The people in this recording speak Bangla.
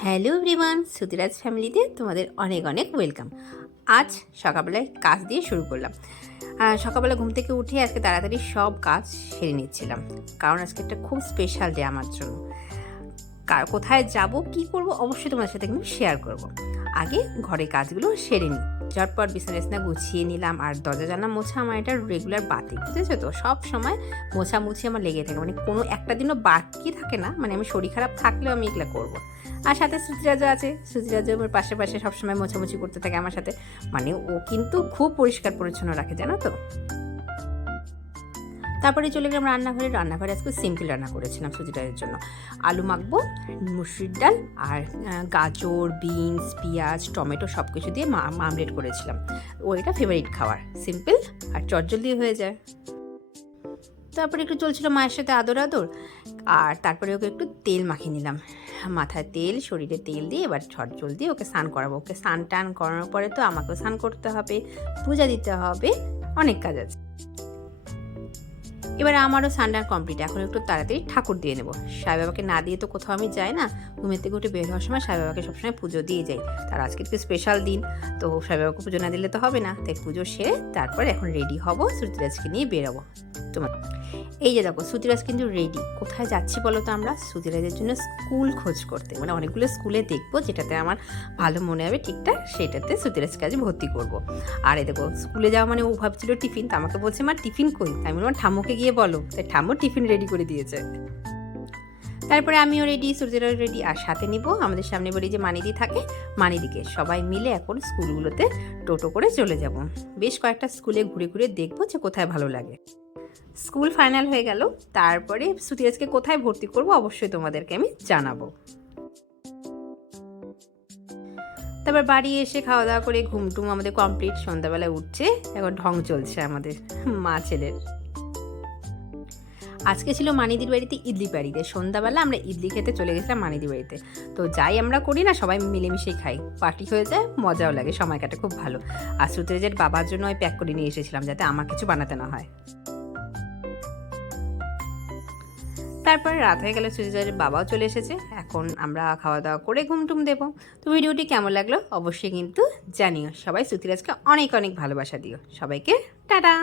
হ্যালো এভরিওয়ান, সুতিরাজ ফ্যামিলিতে তোমাদের অনেক অনেক ওয়েলকাম। আজ সকালবেলায় কাজ দিয়ে শুরু করলাম। সকালবেলা ঘুম থেকে উঠে আজকে তাড়াতাড়ি সব কাজ সেরে নিচ্ছিলাম। কারণ আজকে একটা খুব স্পেশাল ডে আমার জন্য। কার, কোথায় যাব, কি করব, অবশ্যই তোমাদের সাথে কিন্তু শেয়ার করব। আগে ঘরের কাজগুলো সেরে নিই। ঝটপট বিছানা বিছানা গুছিয়ে নিলাম আর দরজা জানা মোছা আমার এটা রেগুলার বাতি, বুঝেছ তো? সব সময় মোছামুছি আমার লেগে থাকে। মানে কোনো একটা দিনও বাকি থাকে না। মানে আমি শরীর খারাপ থাকলেও আমি এগুলো করব। আর সাথে শ্রুতিরাজও আছে। শ্রুতিরাজও আমার পাশে পাশে সবসময় মোছামুছি করতে থাকে আমার সাথে। মানে ও কিন্তু খুব পরিষ্কার পরিচ্ছন্ন রাখে, জানো তো? তারপরে চলে গেলাম রান্নাঘরে। রান্নাঘরে আজকে সিম্পল রান্না করেছিলাম সুজিটারের জন্য। আলু মাখবো, মুসুরির ডাল আর গাজর, বিনস, পেঁয়াজ, টমেটো সব কিছু দিয়ে মা আমলেট করেছিলাম। ও এটা ফেভারিট খাবার সিম্পল আর চটজলদি হয়ে যায়। তারপরে একটু চলছিল মায়ের সাথে আদর আদর আর তারপরে ওকে একটু তেল মাখিয়ে নিলাম। মাথায় তেল, শরীরে তেল দিয়ে এবার ছট জল দিয়ে ওকে স্নান করাবো। ওকে স্নান টান করানোর পরে তো আমাকেও স্নান করতে হবে, পূজা দিতে হবে, অনেক কাজ আছে। এবার আমারও সানডান কমপ্লিট এখন একটু তাড়াতাড়ি ঠাকুর দিয়ে নেব। সাই বাবাকে না দিয়ে তো কোথাও আমি যাই না। ঘুমের থেকে উঠে বের হওয়ার সময় সাই বাবাকে সবসময় পুজো দিয়ে যাই। তার আজকে একটু স্পেশাল দিন। তো সাই বাবাকে পুজো না দিলে তো হবে না। তাই পুজো সেরে তারপর এখন রেডি হব। শ্রুতিরাজকে নিয়ে বেরোবো। তোমার এই যে দেখো শ্রুতিরাজ কিন্তু রেডি কোথায় যাচ্ছি বলো তো আমরা শ্রুতিরাজের জন্য স্কুল খোঁজ করতে। মানে অনেকগুলো স্কুলে দেখব, যেটাতে আমার ভালো মনে হবে, ঠিকঠাক সেটাতে শ্রুতিরাজকে আজ ভর্তি করব। আর এই দেখো স্কুলে যাওয়া মানে ও ভাবছিল টিফিন তো আমাকে বলছে, মা টিফিন কই? আমি বললাম ঠাম্মুকে গিয়ে বলো। তাই ঠাম্মু টিফিন রেডি করে দিয়েছে। তারপরে আমিও রেডি সূর্যরাও রেডি আর সাথে নিব। আমাদের সামনে বাড়ি যে মানিদি থাকে, মানিদিকে সবাই মিলে এখন স্কুলগুলোতে টোটো করে চলে যাব। বেশ কয়েকটা স্কুলে ঘুরে ঘুরে দেখব যে কোথায় ভালো লাগে। স্কুল ফাইনাল হয়ে গেল। তারপরে সুতিরাজকে কোথায় ভর্তি করব অবশ্যই তোমাদেরকে আমি জানাব। তারপর বাড়ি এসে খাওয়া দাওয়া করে ঘুমটুম আমাদের কমপ্লিট সন্ধ্যাবেলায় উঠছে, এখন ঢং চলছে আমাদের মা ছেলের। আজকে ছিল মানিদির বাড়িতে ইডলি বাড়িতে সন্ধ্যাবেলা আমরা ইডলি খেতে চলে গেছিলাম মানিদির বাড়িতে। তো যাই আমরা করি না, সবাই মিলেমিশেই খাই। পার্টি হয়ে যায়, মজাও লাগে, সময় কাটে, খুব ভালো। আর সুতরেজের বাবার জন্য ওই প্যাক করে নিয়ে এসেছিলাম, যাতে আমার কিছু বানাতে না হয়। তারপরে রাত হয়ে গেল সুজিতার বাবাও চলে এসেছে। এখন আমরা খাওয়া দাওয়া করে ঘুমটুম দেবো। তো ভিডিওটি কেমন লাগল অবশ্যই কিন্তু জানিও। সবাই সুতিরাজকে অনেক অনেক ভালোবাসা দিও। সবাইকে টাটা!